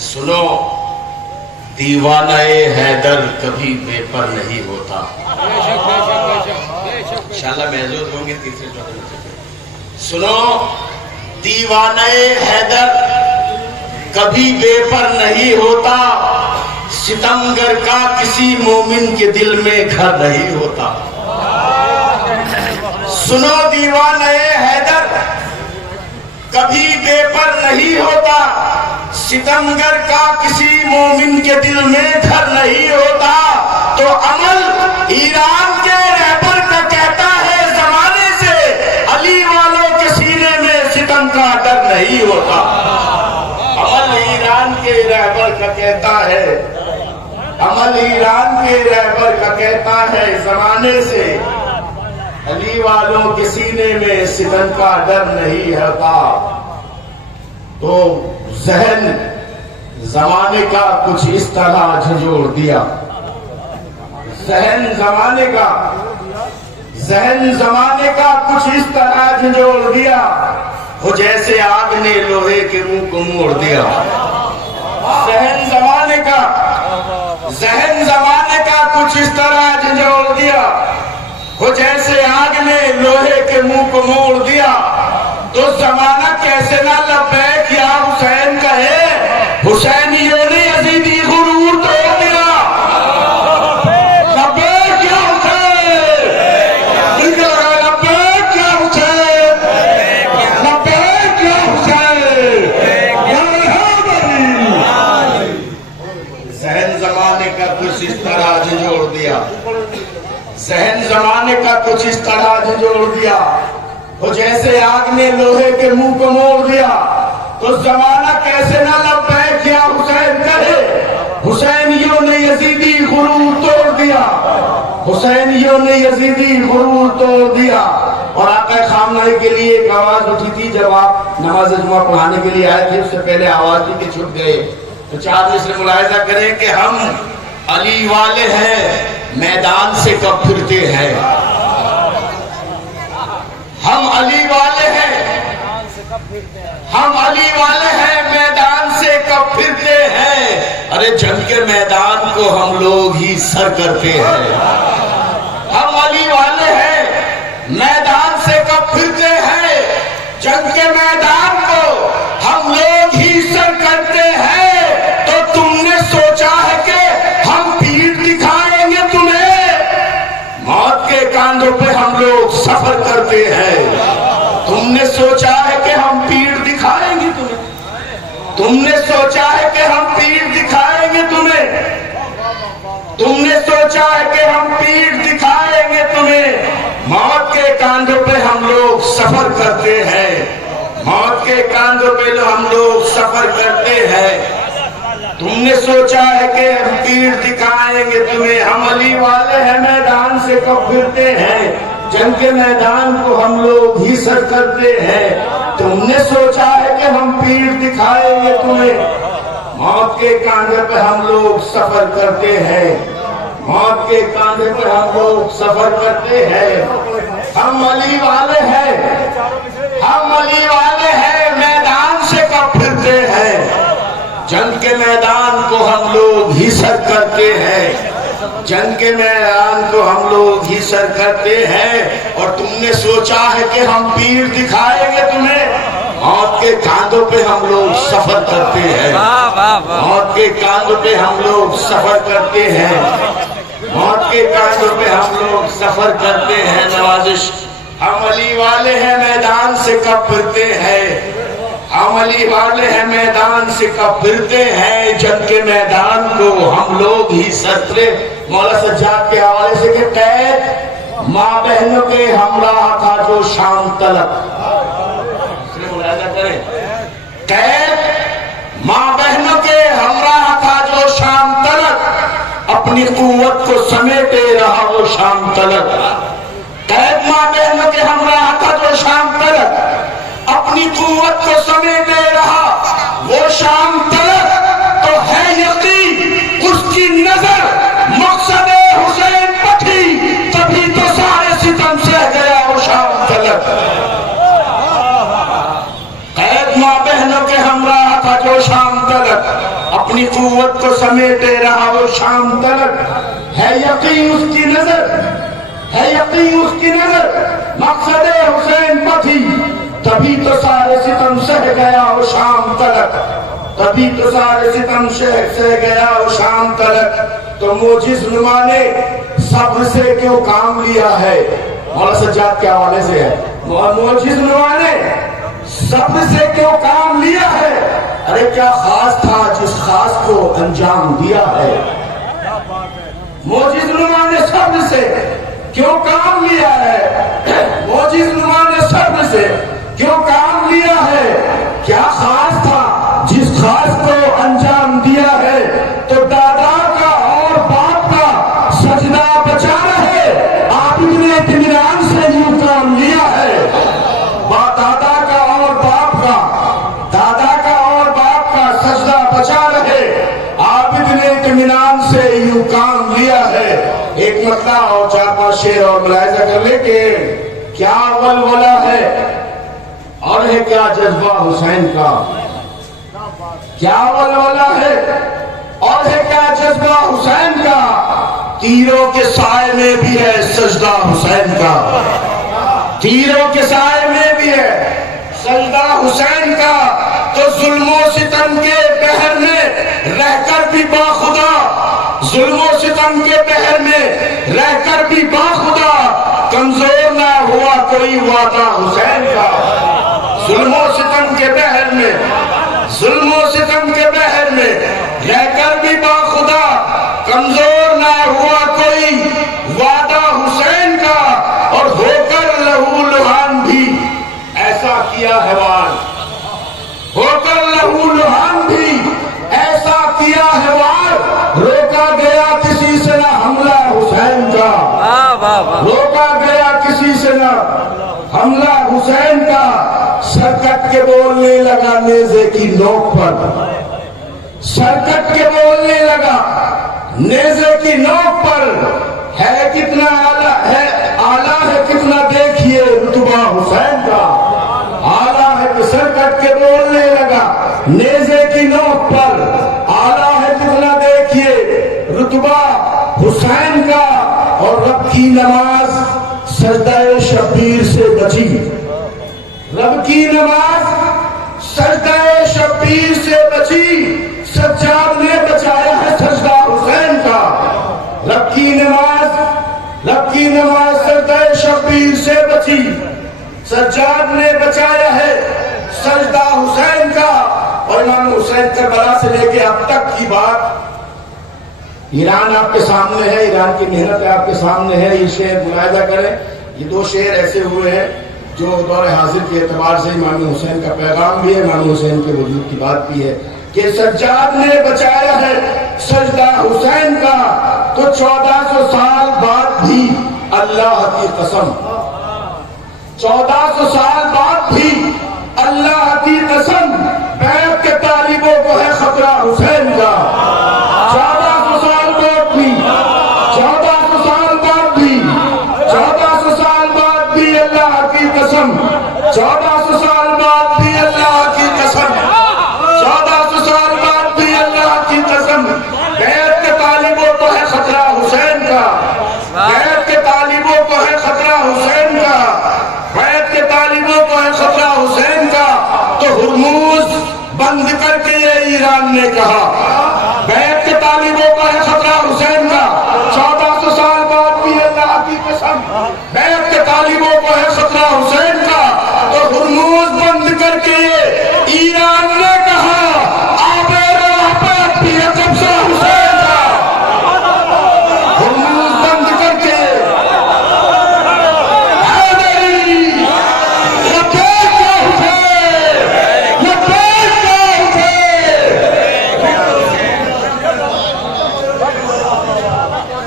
سنو دیوانہ حیدر کبھی بے پر نہیں ہوتا. انشاءاللہ محظوظ ہوں گے تیسرے چوتھے میں. سنو دیوانہ حیدر کبھی بے پر نہیں ہوتا, ستمگر کا کسی مومن کے دل میں گھر نہیں ہوتا. سنو دیوانہ حیدر کبھی بے پر نہیں ہوتا, ستمگر کا کسی مومن کے دل میں گھر نہیں ہوتا. تو عمل ایران کے رہبر کا کہتا ہے زمانے سے, علی والوں کے سینے میں ستم کا ڈر نہیں ہوتا. عمل ایران کے رہبر کا کہتا ہے, عمل ایران کے رہبر کا کہتا ہے زمانے سے, علی والوں کے سینے میں ستم کا ڈر نہیں ہوتا. تو ذہن زمانے کا کچھ اس طرح جھنجھوڑ دیا, ذہن زمانے کا کچھ اس طرح جھنجھوڑ دیا, وہ جیسے آگ نے لوہے کے منہ کو موڑ دیا. ذہن زمانے کا کچھ اس طرح جھنجھوڑ دیا, وہ جیسے آگ نے لوہے کے منہ کو موڑ دیا. تو زمانہ کیسے نہ لبیک یا حسین کہے, حسینیوں نے یزیدی غرور توڑ دیا. لبیک یا حسین, لبیک یا حسین, لبیک یا حسین, یا حیدری. ذہن زمانے کا کچھ اس طرح جھنجھوڑ دیا, ذہن زمانے کا کچھ اس طرح جھنجھوڑ دیا, وہ جیسے آگ نے لوہے کے منہ کو موڑ دیا. تو زمانہ کیسے نہ لبیک یا حسین کہے, حسینیوں نے یزیدی غرور توڑ دیا, حسینیوں نے یزیدی غرور توڑ دیا. اور آقا خامنہی کے لیے ایک آواز اٹھی تھی جب آپ نماز جمعہ پڑھانے کے لیے آئے تھے, اس سے پہلے آواز تھی کہ چھپ گئے. تو چار مصرے ملاحظہ کریں کہ ہم علی والے ہیں, میدان سے کب پھرتے ہیں. ہم علی والے ہیں, ہم علی والے ہیں, میدان سے کب پھرتے ہیں. ارے جنگ کے میدان کو ہم لوگ ہی سر کرتے ہیں. ہم علی والے ہیں, میدان سے کب پھرتے ہیں, جنگ کے میدان کو ہم لوگ ہی سر کرتے ہیں. تو تم نے سوچا ہے کہ ہم پیٹھ دکھائیں گے تمہیں, موت کے کاندھوں پہ ہم لوگ سفر کرتے ہیں. تم نے سوچا ہے کہ ہم پیٹھ دکھائیں گے تمہیں, تم نے سوچا ہے کہ ہم پیٹھ دکھائیں گے تمہیں, تم نے سوچا ہے کہ ہم پیٹھ دکھائیں گے تمہیں. موت کے کاندھوں پہ ہم لوگ سفر کرتے ہیں, موت کے کاندھوں پہ ہم لوگ سفر کرتے ہیں. تم نے سوچا ہے کہ ہم پیٹھ دکھائیں گے تمہیں. ہم علی والے ہیں, میدان سے کب پھرتے ہیں, جنگ کے میدان کو ہم لوگ ہی سر کرتے ہیں. تم نے سوچا ہے کہ ہم پیٹھ دکھائیں گے تمہیں, موت کے کاندھے پہ ہم لوگ سفر کرتے ہیں, موت کے کاندھے پہ ہم لوگ سفر کرتے ہیں. ہم علی والے ہیں, ہم علی والے ہیں, میدان سے کب پھرتے ہیں, جنگ کے میدان کو ہم لوگ ہی سر کرتے ہیں, جنگ کے میدان کو ہم لوگ ہی سر کرتے ہیں. اور تم نے سوچا ہے کہ ہم پیٹھ دکھائیں گے تمہیں, موت کے کاندھوں پہ ہم لوگ سفر کرتے ہیں, موت کے کاندھوں پہ ہم لوگ سفر کرتے ہیں, موت کے کاندھوں پہ ہم لوگ سفر کرتے ہیں. نوازش, ہم علی والے ہیں, میدان سے کب پھرتے ہیں, ہم علی والے ہیں, میدان سے کب پھرتے ہیں, جنگ کے میدان کو ہم لوگ ہی سر. مولا سجاد کے حوالے سے کہ قید ماں بہنوں کے ہمراہ تھا جو شام تلک. قید ماں بہنوں کے ہمراہ تھا جو شام تلک, اپنی قوت کو سمیٹے رہا وہ شام تلک. قید ماں بہنوں کے ہمراہ تھا جو شام تلک, اپنی قوت کو سمیٹے رہا وہ شام تلک. تو ہے یقین اس کی نظر مقصد حسین پٹھی, تبھی تو سارے ستم سہ گیا وہ شام تلک. قید ماں بہنوں کے ہمراہ تھا جو شام تلک, اپنی قوت کو سمیٹے رہا وہ شام تلک، ہے یقین اس کی نظر، ہے یقین اس کی نظر مقصد حسین پر تھی، تبھی تو سارے ستم سہ گیا وہ شام تلک، تبھی تو سارے ستم سہ گیا وہ شام تلک۔ تو موجز نما نے صبر سے کیوں کام لیا ہے، مولانا سجاد کے حوالے سے ہے، موجز نما نے صبر سے کیوں کام لیا ہے، ارے کیا خاص تھا جس خاص کو انجام دیا ہے۔ موجز نما نے صبر سے کیوں کام لیا ہے، موجز نما نے صبر سے کیوں کام لیا ہے، کیا خاص تھا جس خاص کو انجام دیا ہے۔ تو دادا کا اور باپ کا سجدہ بچا رہے، عابد نے اطمینان سے یوں کام لیا ہے۔ دادا کا اور باپ کا، دادا کا اور باپ کا سجدہ بچا رہے، عابد نے اطمینان سے یوں کام لیا ہے۔ ایک مطلع اور چار پانچ شعر اور ملاحظہ کر لے کہ کیا ولولہ ہے اور ہے کیا جذبہ حسین کا، کیا ولولہ ہے اور ہے کیا جذبہ حسین کا، تیروں کے سائے میں بھی ہے سجدہ حسین کا، تیروں کے سائے میں بھی ہے سجدہ حسین کا۔ تو ظلم و ستم کے بحر میں رہ کر بھی باخدا، ظلم و ستم کے بحر میں رہ کر بھی باخدا، کمزور نہ ہوا کوئی وعدہ حسین کا۔ ظلم و ستم کے بحر میں، ظلم و ستم کے بحر میں رہ کر بھی باخدا، کمزور نہ ہوا کوئی وعدہ حسین کا، اور ہو کر لہو لہان بھی ایسا کیا ہے وار، ہو کر لہو لہان بھی ایسا کیا ہے وار، روکا گیا کسی سے نہ حملہ حسین کا، روکا گیا کسی سے نہ حملہ حسین کا۔ سرکٹ کے بولنے لگا نیزے کی نوک پر، سرکٹ کے بولنے لگا نیزے کی نوک پر، ہے کتنا آلہ ہے، آلہ ہے کتنا دیکھیے رتبہ حسین کا، آلہ ہے کہ سرکٹ کے بولنے لگا نیزے کی نوک پر، آلہ ہے کتنا دیکھیے رتبہ حسین کا۔ اور رب کی نماز سجدہ شبیر سے بچی، رب کی نماز سجدہ شبیر سے بچی، سجاد نے بچایا ہے سجدہ حسین کا۔ رب کی نماز، رب کی نماز سجدہ شبیر سے بچی، سجاد نے بچایا ہے سجدہ حسین کا۔ اور امام حسین کربلا سے لے کے اب تک کی بات، ایران آپ کے سامنے ہے، ایران کی محنت آپ کے سامنے ہے، یہ شعر ملاحظہ کریں، یہ دو شعر ایسے ہوئے ہیں جو دور حاضر کے اعتبار سے امام حسین کا پیغام بھی ہے، امام حسین کے وجود کی بات بھی ہے کہ سجاد نے بچایا ہے سجدہ حسین کا۔ تو 1400 سال بعد بھی اللہ کی قسم، 1400 سال بعد بھی اللہ کی قسم، بیعت کے طالبوں کو ہے خطرہ حسین کا۔ 1400 سال بعد بھی، 1400 سال بعد بھی، 1400 سال بعد بھی اللہ کی قسم، 1400 سال بعد بھی اللہ کی قسم، 1400 سال بعد بھی اللہ کی قسم، بیعت کے طالبوں کو ہے خطرہ حسین کا، بیعت کے طالبوں کو ہے خطرہ حسین کا، بیعت کے طالبوں کو ہے خطرہ حسین کا۔ تو ہرموز بند کر کے یہ ایران نے کہا بیعت کے طالبوں کو ہے خطرہ حسین کا، 1400 سال بعد بھی اللہ کی قسم، بیعت کے طالبوں کو ہے خطرہ حسین کا۔ تو ہرموز بند کر کے یہ ایران نے کہا آبے راہ پہ بھی ہے قبضہ حسین کا۔ ہرموز بند کر کے حیدری لبیک یا حسین، لبیک یا حسین۔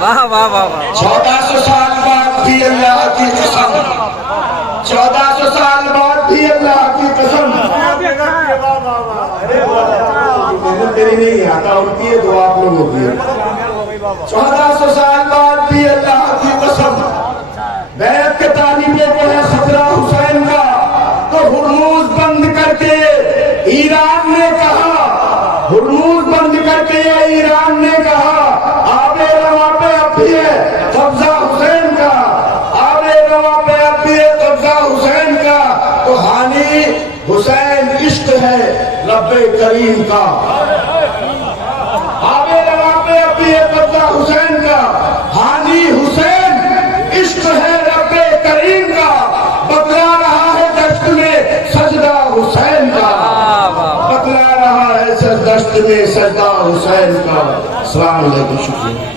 واہ واہ واہ واہ۔ 1400 سال بعد بھی اللہ کی قسم، 1400 سال بعد بھی اللہ کی قسم، محنت تیری نہیں آتا ہوتی ہے تو آپ لوگوں کی، 1400 سال بعد بھی اللہ کی قسم، بیعت کے طالبوں کو ہے خطرہ حسین کا۔ تو ہرموز بند کر کے ایران نے کہا، ہرموز بند کر کے یہ ایران نے کہا آب رواں پہ اب بھی ہے قبضہ حسین کا، آب رواں پہ اب بھی ہے قبضہ حسین کا، تو ہانی حسین عشق ہے رب کریم کا، آب رواں پہ اب بھی ہے قبضہ حسین کا، ہانی حسین عشق ہے رب کریم کا، بتلا رہا ہے دشت میں سجدہ حسین کا، بتلا رہا ہے دشت میں سجدہ حسین کا۔ السلام علیکم، شکریہ۔